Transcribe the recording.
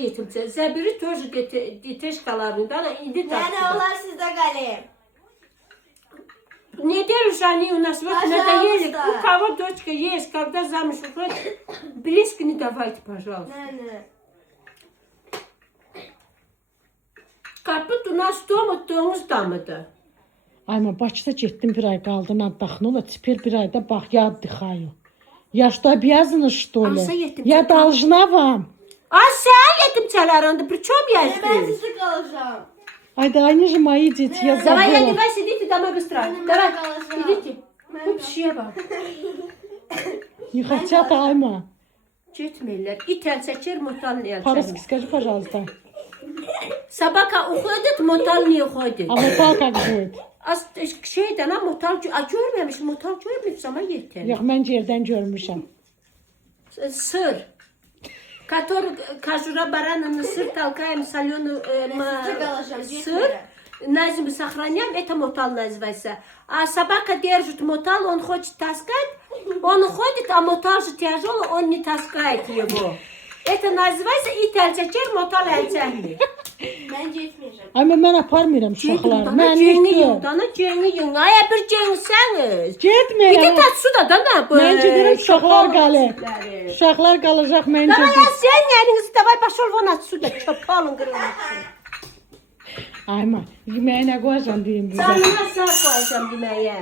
Yetimçe. Zəbiri тоже детешкаларında indi Yani taxtıda. onlar sizde kalem. Неделю же они у нас вот надоели. Пожалуйста. У кого дочка есть, когда замуж уходит, близко не давайте, пожалуйста. Ne. Kaput у нас дома, domuz damıdır. Ayma Bakıda getdim bir ay qaldım отдохнула. Теперь bir ayda bax я отдыхаю. Я что, обязана, что ли? Алса yetim Я çocuk. должна вам. Ay sen yetimçelerinde, при чем я Ben здесь? sizde kalacağım. Ай, да они же мои дети, я Давай, я забыла. давай, идите домой быстро. Benim Давай, arkadaşım. идите. Hep şeye bak. Не хотят, Айма. Getmirlər. İt əl çəkir, motal əl По-русски çəkir. скажи, пожалуйста. Собака уходит, motal не уходит. А мотал как будет? Şeydən ha, motal görməmiş, motal görmüş ama yetim. Yox, mən yerdən görmüşəm. Сыр. Который кожура баранины, сыр толкаем, соленый Sizde kalacağım. сыр, на зиму сохраняем, это мотал называется. А собака держит мотал, он хочет таскать, он уходит, а мотал же тяжелый, он не таскает его. Это называется ит əl çəkir, motal əl çəkmir. Ben gitmeyeceğim. Ayma mən aparmıram uşaqları. Dana Mən ceni yükdüm. yiyin, dana ceni yiyin. Ay, bir cenisəniz. Bir de Getmirəm. tat su da dana. Mən gedirəm, uşaqlar qalır. Uşaqlar qalacaq, mən Dana ya gedirəm. sen yerinizi davay başol vona su da çöp alın kırılın. Ayma, yeməyinə qoyacam deyim bizə. Canına sağ koyacağım yemeğe.